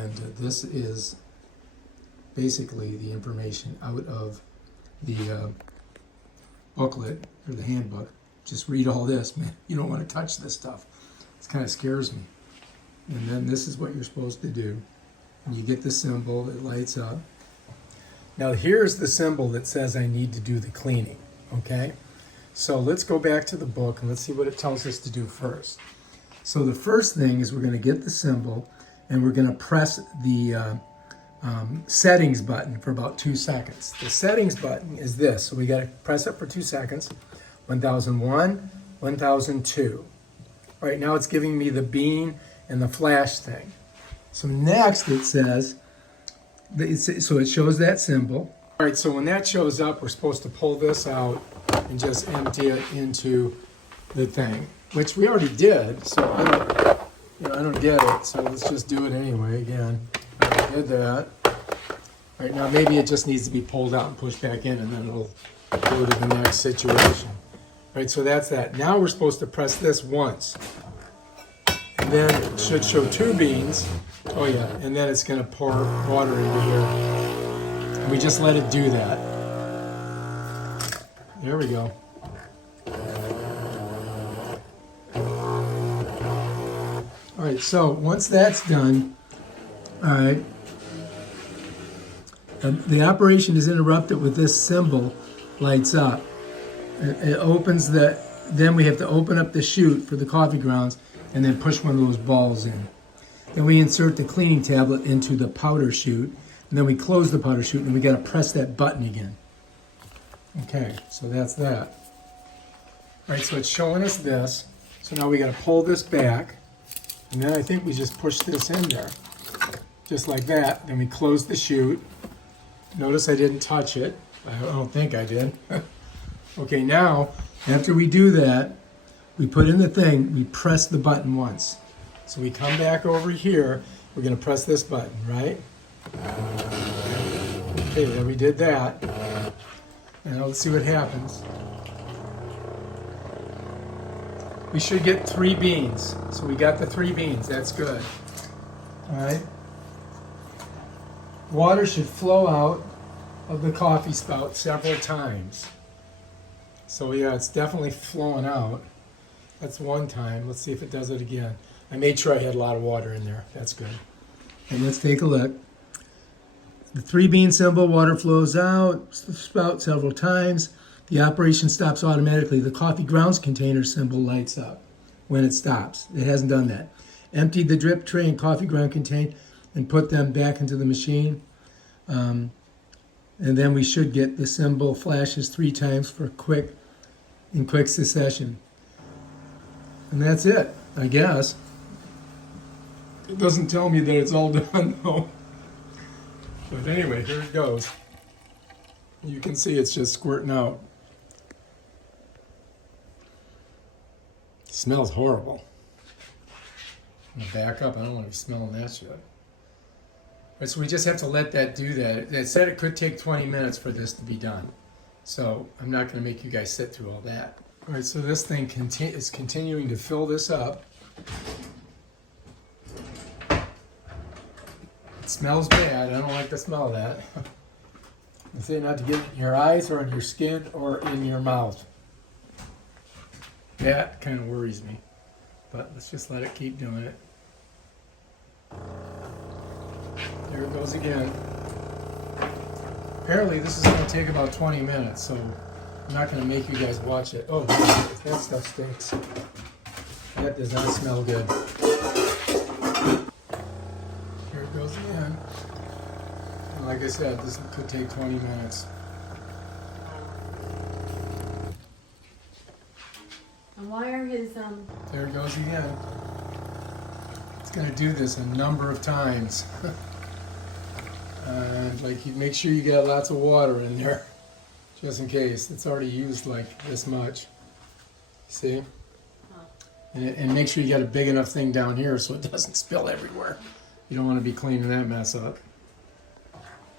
And this is basically the information out of the booklet or the handbook. Just read all this, man. You don't want to touch this stuff. It kind of scares me. And then this is what you're supposed to do. And you get the symbol that lights up. Now here's the symbol that says I need to do the cleaning, okay? So let's go back to the book and let's see what it tells us to do first. So the first thing is we're going to get the symbol and we're going to press the settings button for about 2 seconds. The settings button is this, so we got to press it for 2 seconds. 1001, 1002. Right now it's giving me the bean and the flash thing. So next it says, so it shows that symbol. All right, so when that shows up, we're supposed to pull this out and just empty it into the thing, which we already did, so I don't get it, so let's just do it anyway again. I did that. All right, now maybe it just needs to be pulled out and pushed back in, and then it'll go to the next situation. All right, so that's that. Now we're supposed to press this once. And then it should show 2 beans. Oh yeah, and then it's gonna pour water into here. And we just let it do that. There we go. All right, so once that's done, all right, the operation is interrupted with this symbol lights up. It opens then we have to open up the chute for the coffee grounds and then push one of those balls in. Then we insert the cleaning tablet into the powder chute, and then we close the powder chute, and we got to press that button again. Okay, so that's that. All right, so it's showing us this. So now we got to pull this back, and then I think we just push this in there, just like that. Then we close the chute. Notice I didn't touch it. I don't think I did. Okay, now, after we do that, we put in the thing, we press the button once. So we come back over here, we're going to press this button, right? Okay, then we did that. And now let's see what happens. We should get 3 beans. So we got the 3 beans, that's good. All right. Water should flow out of the coffee spout several times. So yeah, it's definitely flowing out. That's one time. Let's see if it does it again. I made sure I had a lot of water in there. That's good. And let's take a look. The 3 bean symbol, water flows out, spout several times. The operation stops automatically. The coffee grounds container symbol lights up when it stops. It hasn't done that. Empty the drip tray and coffee ground container and put them back into the machine. And then we should get the symbol flashes 3 times for in quick succession. And that's it, I guess. It doesn't tell me that it's all done though. But anyway, here it goes. You can see it's just squirting out. It smells horrible. I'm gonna back up, I don't want to be smelling that shit. Right, so we just have to let that do that. It said it could take 20 minutes for this to be done. So I'm not going to make you guys sit through all that. All right, so this thing is continuing to fill this up. It smells bad. I don't like the smell of that. I say not to get it in your eyes or on your skin or in your mouth. That kind of worries me. But let's just let it keep doing it. There it goes again. Apparently this is going to take about 20 minutes, so I'm not going to make you guys watch it. Oh, that stuff stinks. That does not smell good. Here it goes again. And like I said, this could take 20 minutes. And why are his There it goes again. It's going to do this a number of times. And like, you make sure you get lots of water in there, just in case. It's already used like this much. See? And make sure you got a big enough thing down here so it doesn't spill everywhere. You don't want to be cleaning that mess up.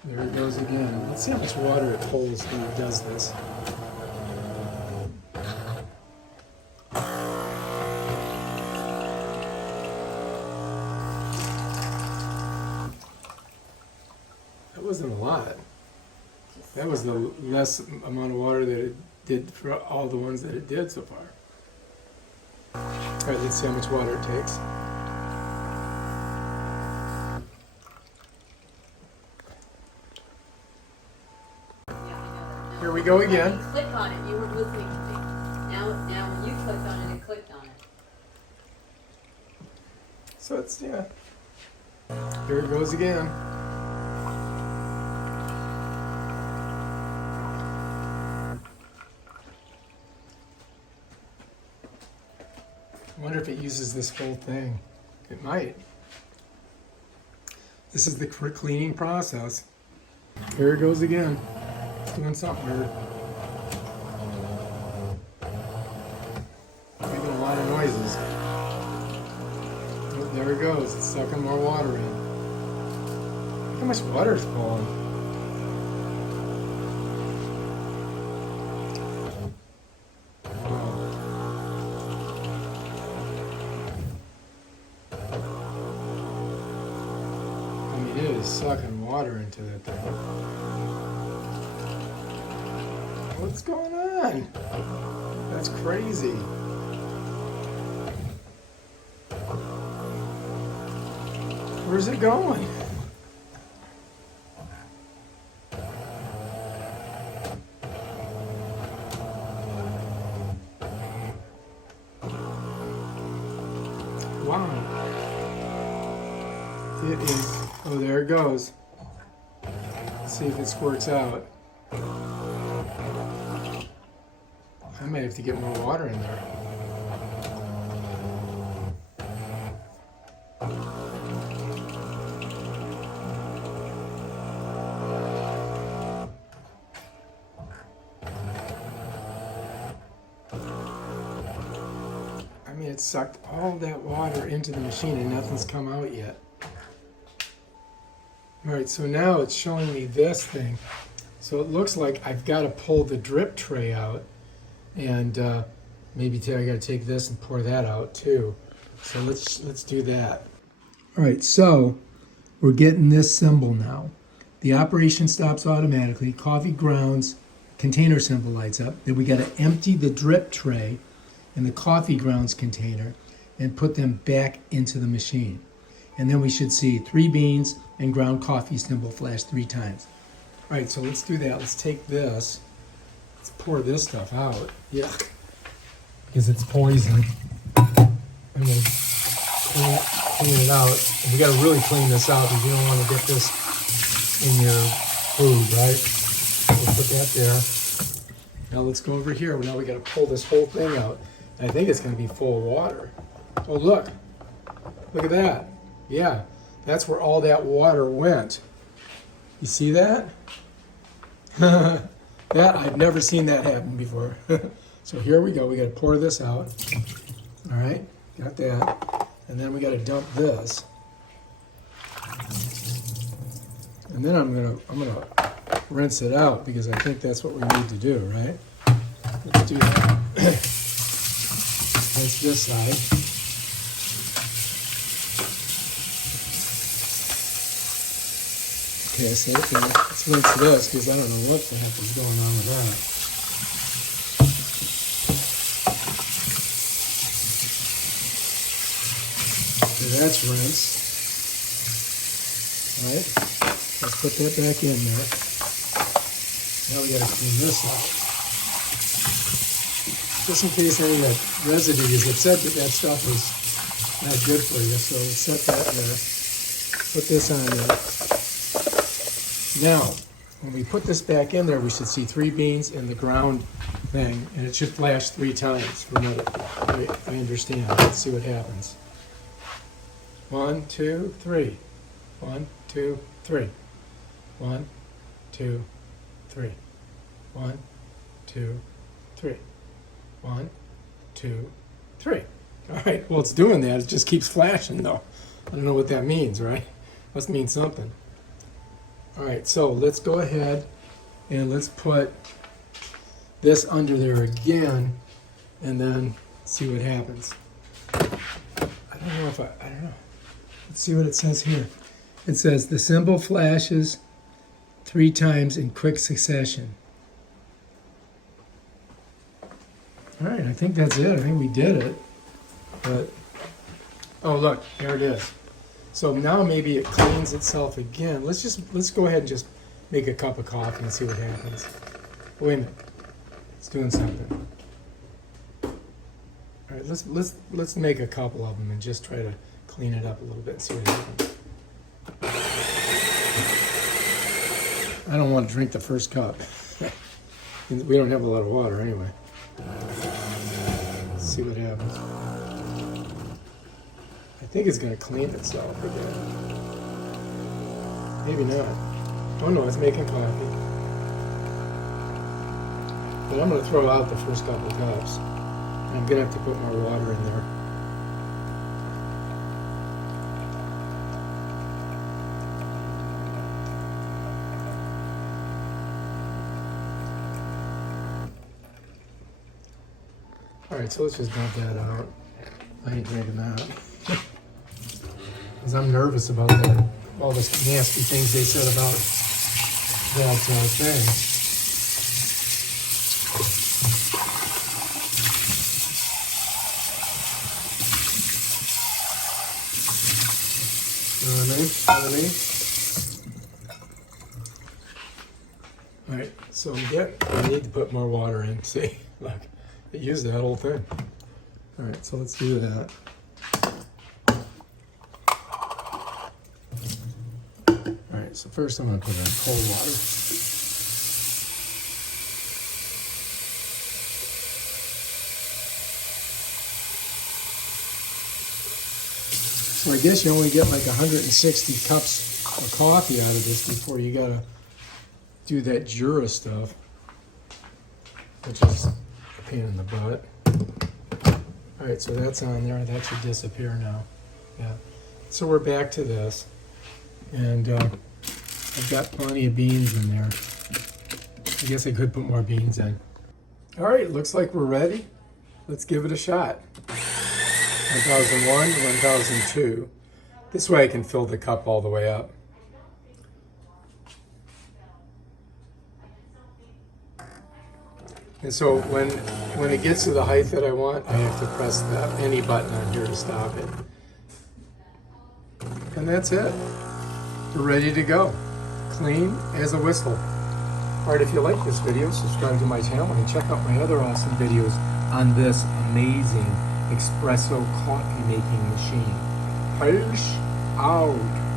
There it goes again. Let's see how much water it pulls when it does this. wasn't a lot. Just That was the less amount of water that it did for all the ones that it did so far. All right, let's see how much water it takes. Yeah, I know that. Here we go again. When you click on it, you were listening to me. Now when you clicked on it, it clicked on it. So it's, yeah. Here it goes again. I wonder if it uses this whole thing. It might. This is the cleaning process. Here it goes again. It's doing something weird. Making a lot of noises. Oh, there it goes. It's sucking more water in. Look how much water it's pulling. It is sucking water into that thing. What's going on? That's crazy. Where's it going? Wow. It is. Oh, there it goes. Let's see if it squirts out. I might have to get more water in there. I mean, it sucked all that water into the machine and nothing's come out yet. All right, so now it's showing me this thing. So it looks like I've got to pull the drip tray out, and maybe I got to take this and pour that out too. So let's do that. All right, so we're getting this symbol now. The operation stops automatically. Coffee grounds container symbol lights up. Then we got to empty the drip tray in the coffee grounds container and put them back into the machine. And then we should see 3 beans and ground coffee symbol flash 3 times. All right, so let's do that. Let's take this. Let's pour this stuff out. Yeah, because it's poison. And we'll clean it out. And we got to really clean this out because you don't want to get this in your food, right? We'll put that there. Now let's go over here. Now we got to pull this whole thing out. And I think it's going to be full of water. Oh, look. Look at that. Yeah, that's where all that water went. You see that? That, I've never seen that happen before. So here we go. We got to pour this out. All right, got that. And then we got to dump this. And then I'm gonna rinse it out because I think that's what we need to do, right? Let's do that. Rinse this side. Okay, so okay, let's rinse this because I don't know what the heck is going on with that. Okay, that's rinsed. All right, let's put that back in there. Now we got to clean this out. Just in case any of that residue is upset that that stuff is not good for you, so let's set that there. Put this on there. Now, when we put this back in there, we should see 3 beans in the ground thing, and it should flash 3 times. Remember, I understand. Let's see what happens. 1, 2, 3. 1, 2, 3. 1, 2, 3. 1, 2, 3. 1, 2, 3. All right, well, it's doing that. It just keeps flashing, though. I don't know what that means, right? Must mean something. All right, so let's go ahead and let's put this under there again and then see what happens. I don't know. Let's see what it says here. It says the symbol flashes 3 times in quick succession. All right, I think that's it. I think we did it. But, oh look, there it is. So now maybe it cleans itself again. Let's go ahead and just make a cup of coffee and see what happens. Wait a minute, it's doing something. All right, let's make a couple of them and just try to clean it up a little bit and see what happens. I don't want to drink the first cup. We don't have a lot of water anyway. Let's see what happens. I think it's going to clean itself again. Maybe not. Oh no, it's making coffee. But I'm going to throw out the first couple of cups. And I'm going to have to put more water in there. Alright, so let's just dump that out. I ain't drinking that. Because I'm nervous about that, all the nasty things they said about that thing. You know what I mean? Alright, so I need to put more water in. See, look. It used that whole thing. All right, so let's do that. All right, so first I'm going to put it in cold water. So I guess you only get like 160 cups of coffee out of this before you got to do that Jura stuff, which is pain in the butt. All right, so that's on there. That should disappear now. Yeah. So we're back to this, and I've got plenty of beans in there. I guess I could put more beans in. All right, looks like we're ready. Let's give it a shot. 1001 to 1002. This way I can fill the cup all the way up. And so when it gets to the height that I want, I have to press any button on here to stop it. And that's it. We're ready to go. Clean as a whistle. All right, if you like this video, subscribe to my channel and check out my other awesome videos on this amazing espresso coffee making machine. Peace out.